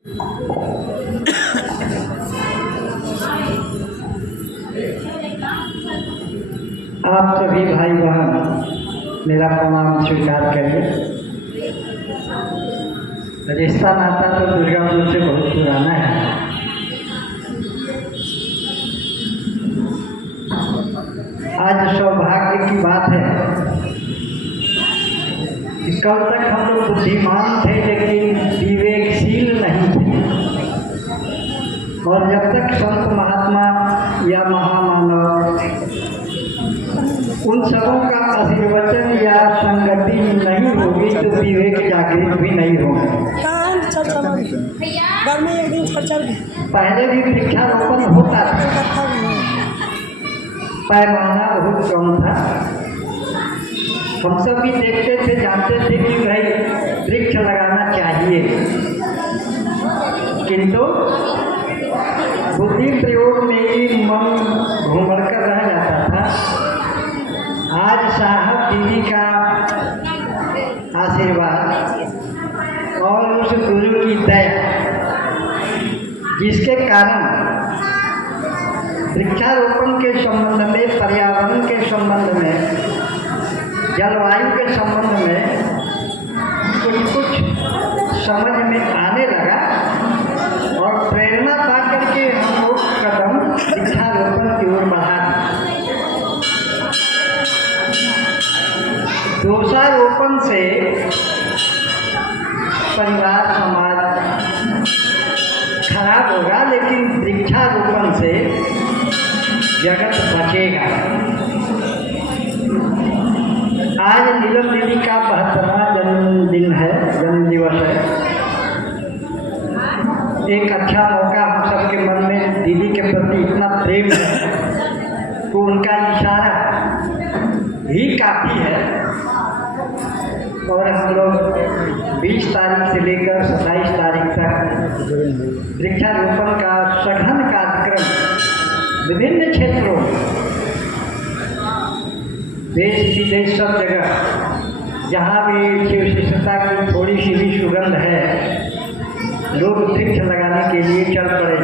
आप सभी भाई बहन मेरा प्रणाम स्वीकार करिए। रिश्ता नाता तो दुर्गापुर से बहुत पुराना है। आज सौभाग्य की बात है कि कल तक हम लोग बुद्धिमान थे लेकिन विवेकशील नहीं थे, और जब तक संत महात्मा या महामानव उन सबों का आशीर्वचन या संगति नहीं होगी तो विवेक जागृत भी नहीं होगा। पहले भी वृक्षारोपण होता था, पैमाना बहुत कम था। हम सब भी देखते थे, जानते थे कि भाई वृक्ष लगाना चाहिए, किंतु बुद्धि प्रयोग में ही मन घूमड़ कर रह जाता था। आज साहब दीदी का आशीर्वाद और उस गुरु की दया, जिसके कारण वृक्षारोपण के संबंध में, पर्यावरण के संबंध में, जलवायु के संबंध में कुछ समझ में आने लगा और प्रेरणा पा करके हम लोग कदम वृक्षारोपण की ओर बढ़ा दिए। दोषारोपण से परिवार समाज खराब होगा, लेकिन वृक्षारोपण से जगत बचेगा। आज नीलम दीदी का 72वां जन्मदिन है, जन्म दिवस है। एक अच्छा मौका, हम सबके मन में दीदी के प्रति इतना प्रेम है तो उनका इशारा ही काफ़ी है। और हम लोग 20 तारीख से लेकर 27 तारीख तक वृक्षारोपण का सघन कार्यक्रम विभिन्न क्षेत्रों में, देश विदेश सब जगह जहाँ भी शिव शिष्यता की थोड़ी सी भी सुगंध है, लोग वृक्ष लगाने के लिए चल पड़े।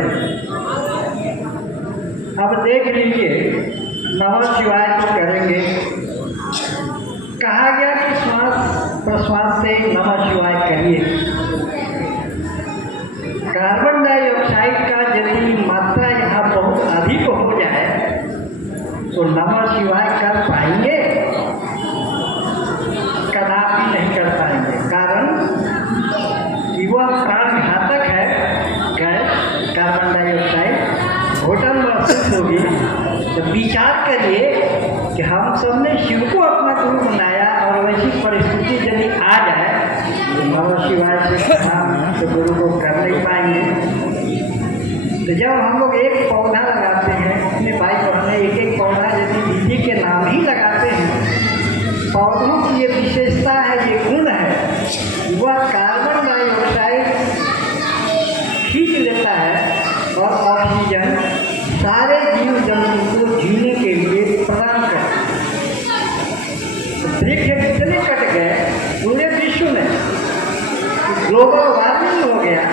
अब देख लीजिए, नमः शिवाय तो करेंगे। कहा गया कि श्वास प्रश्वास से नमः शिवाय करिए। कार्बन डाइऑक्साइड का यदि मात्रा यहाँ बहुत अधिक हो जाए तो नमः शिवाय कर पाएंगे? कदापि नहीं कर पाएंगे। कारण कि वह प्राणघातक है। गैस, कार्बन डाइऑक्साइड घोटन महसूस होगी। तो विचार करिए कि हम सब ने शिव को अपना गुरु बनाया और वैसी परिस्थिति यदि आ जाए तो नमः शिवाय से हम तो गुरु को कर नहीं पाएंगे। तो जब हम लोग एक पौधा लगाते हैं, अपने भाई बहने एक एक पौधा यदि दीदी के नाम ही लगाते हैं, पौधों की ये विशेषता है, ये गुण है, वह कार्बन डाइऑक्साइड खींच लेता है और ऑक्सीजन सारे जीव जंतु को जीने के लिए प्रदान करता है। वृक्ष कितने कट गए पूरे विश्व में, ग्लोबल वार्मिंग हो गया,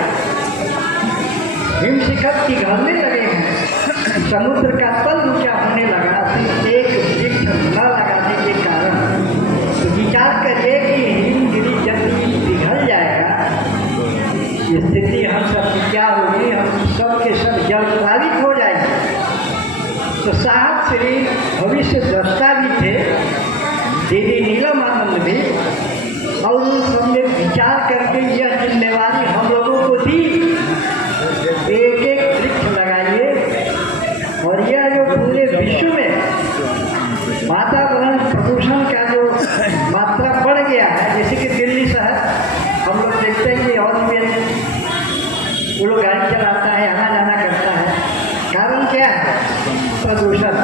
हिमशिखर पिघलने लगे हैं, समुद्र का तल ऊंचा होने लगा सिर्फ एक वृक्ष न लगाने के कारण। तो विचार करिए कि हिमगिरी यदि पिघल जाएगा, स्थिति हम सब की क्या होगी? हम सब के सब जल प्लावित हो जाएंगे। तो साहब श्री भविष्य दृष्टा भी थे, दीदी नीलमानंद भी, और उन सब ने विचार करके यह जिम्मेवारी हम लोगों को दी, एक एक वृक्ष लगाइए। और यह जो पूरे विश्व में वातावरण प्रदूषण का जो मात्रा बढ़ गया है, जैसे कि दिल्ली शहर हम लोग देखते हैं कि और भी वो लोग गाड़ी चलाता है, आना जाना करता है, कारण क्या है? प्रदूषण।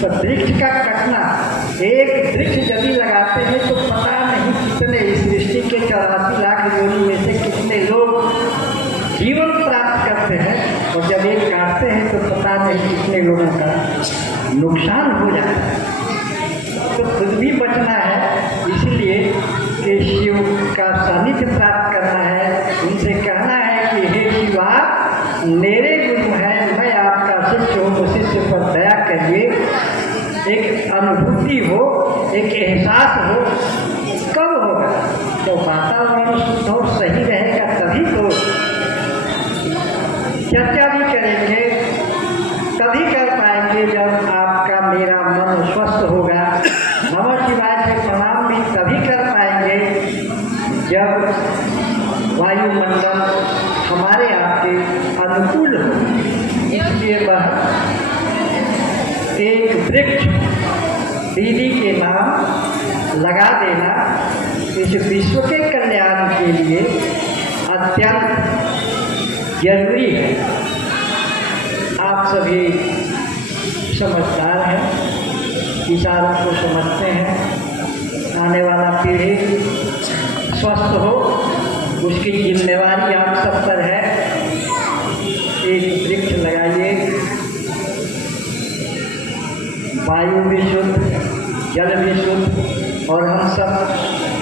तो वृक्ष का कटना, एक वृक्ष यदि लगाते हैं तो पता नहीं कितने इस सृष्टि के 84 लाख योनि में से कितने लोग जीवन प्राप्त करते हैं, और जब एक काटते हैं तो पता नहीं कितने लोगों का नुकसान हो जाता है। तो खुद भी बचना है, इसलिए कि शिव का सानिध्य प्राप्त करना है, उनसे कहना है मेरे गुरु हैं, मैं आपका शिष्य हूँ, तो शिष्य पर दया करिए। एक अनुभूति हो, एक एहसास हो। कब होगा? तो वातावरण शुद्ध और सही रहेगा, तभी तो चर्चा भी करेंगे, तभी कर पाएंगे जब आपका मेरा मन स्वस्थ होगा। नमः शिवाय से प्रणाम भी तभी कर पाएंगे जब वायुमंडल हमारे आपके अनुकूल हो। इसलिए वह एक वृक्ष दीदी के नाम लगा देना इस विश्व के कल्याण के लिए अत्यंत जरूरी है। आप सभी समझदार हैं, विचारों को समझते हैं। आने वाला पीढ़ी स्वस्थ हो, उसकी जिम्मेवारी आप सब पर है। एक वृक्ष लगाइए, वायु भी शुद्ध, जल भी शुद्ध, और हम सब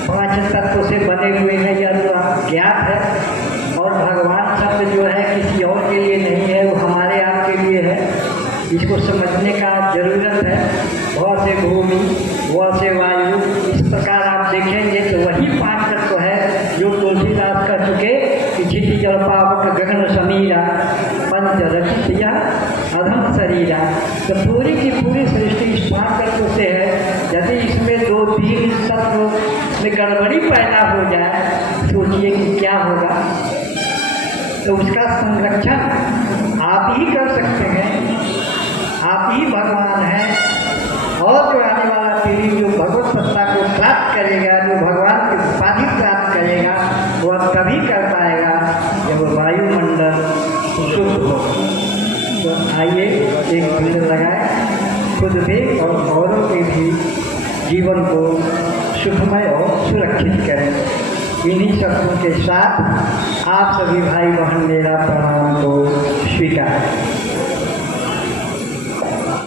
5 तत्वों से बने हुए हैं, यह तो ज्ञात है। और भगवान शब्द जो है किसी और के लिए नहीं है, वो हमारे आपके लिए है। इसको समझने का ज़रूरत है। व से भूमि, व से वायु, इस प्रकार आप देखेंगे तो वही 5 तत्व है जो तुलसीदास कह चुके कि झिति जल पावक गगन समीरा पंच रचित या अधम शरीरा। तो पूरी की पूरी सृष्टि इस 5 तत्व से है। यदि इसमें 2-3 तत्व में गड़बड़ी पैदा हो जाए, सोचिए कि क्या होगा। तो उसका संरक्षण आप ही कर सकते हैं, आप ही भगवान हैं। और जो आने वाला पीढ़ी जो भगवत सत्ता को प्राप्त करेगा, जो भगवान की उपाधि प्राप्त करेगा, वह तभी कर पाएगा जब वायुमंडल शुद्ध हो। तो आइए एक पेड़ लगाए, खुद भी और औरों के भी जीवन को सुखमय और सुरक्षित करें। इन्हीं शब्दों के साथ आप सभी भाई बहन मेरा प्रणाम को स्वीकार करें।